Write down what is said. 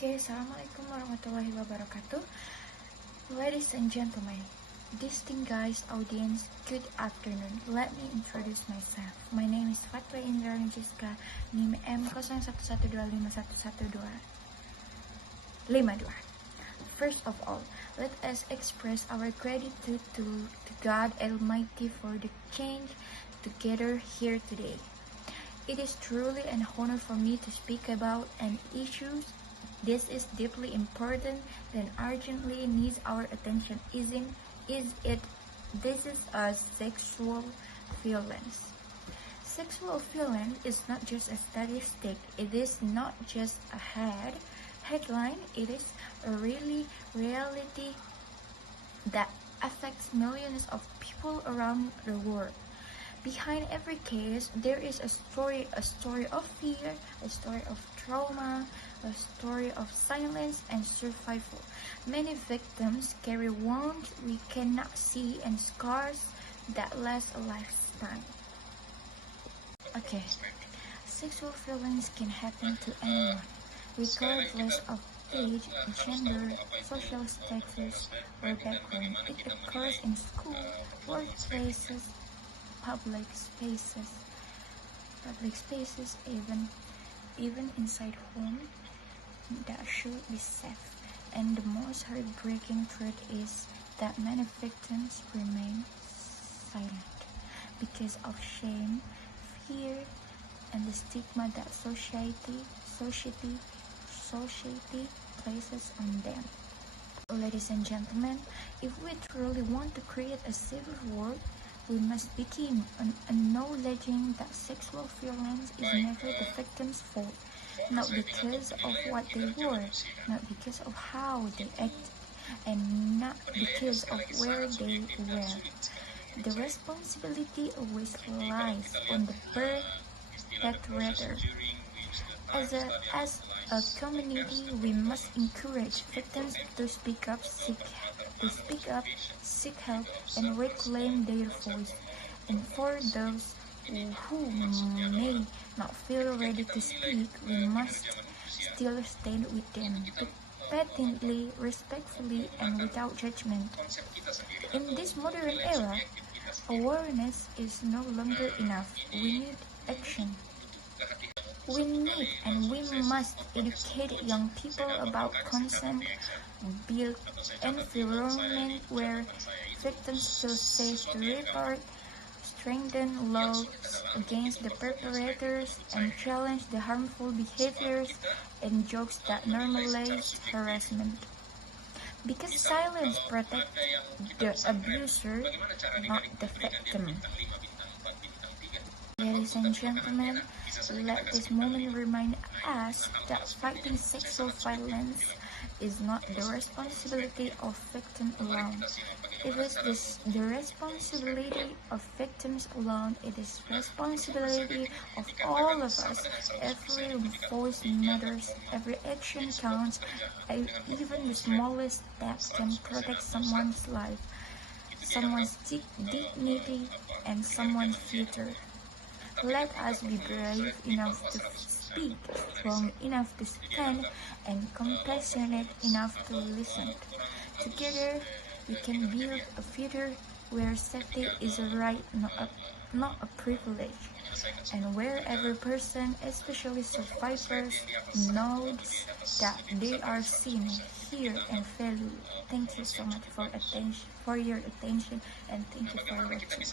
Okay, Assalamualaikum warahmatullahi wabarakatuh. Ladies and gentlemen, distinguished audience, good afternoon. Let me introduce myself. My name is Fatwa Indra Jiska, NIM M0112111252. First of all, let us express our gratitude to God Almighty for the change together here today. It is truly an honor for me to speak about an issue this is deeply important and urgently needs our attention. This is a sexual violence. Sexual violence is not just a statistic. It is not just a headline. It is a reality that affects millions of people around the world. Behind every case, there is a story of fear, a story of trauma, a story of silence and survival. Many victims carry wounds we cannot see and scars that last a lifetime. Okay, sexual violence can happen to anyone, regardless of age, gender, social status, or background. It occurs in school, workplaces, public spaces, even inside home that should be safe. And the most heartbreaking truth is that many victims remain silent because of shame, fear, and the stigma that society places on them. Ladies and gentlemen, if we truly want to create a safer world, we must begin on acknowledging that sexual violence is never the victim's fault, not because of what they wore, not because of how they acted, and not because of where they were. The responsibility always lies on the perpetrator. As a community, we must encourage victims to speak up, seek help, and reclaim their voice. And for those who may not feel ready to speak, we must still stand with them, patiently, respectfully, and without judgment. In this modern era, awareness is no longer enough. We need action. We need and we must educate young people about consent, build an environment where victims feel safe to report, strengthen laws against the perpetrators, and challenge the harmful behaviors and jokes that normalize harassment. Because silence protects the abuser, not the victim. Ladies and gentlemen, let this moment remind us that fighting sexual violence is not the responsibility of victims alone. It is the responsibility of victims alone. It is responsibility of all of us. Every voice matters. Every action counts. Even the smallest step can protect someone's life, someone's dignity, and someone's future. Let us be brave enough to speak, strong enough to stand, and compassionate enough to listen. Together, we can build a future where safety is a right, not a privilege, and where every person, especially survivors, knows that they are seen, heard, and valued. Thank you so much for your attention, and thank you for watching.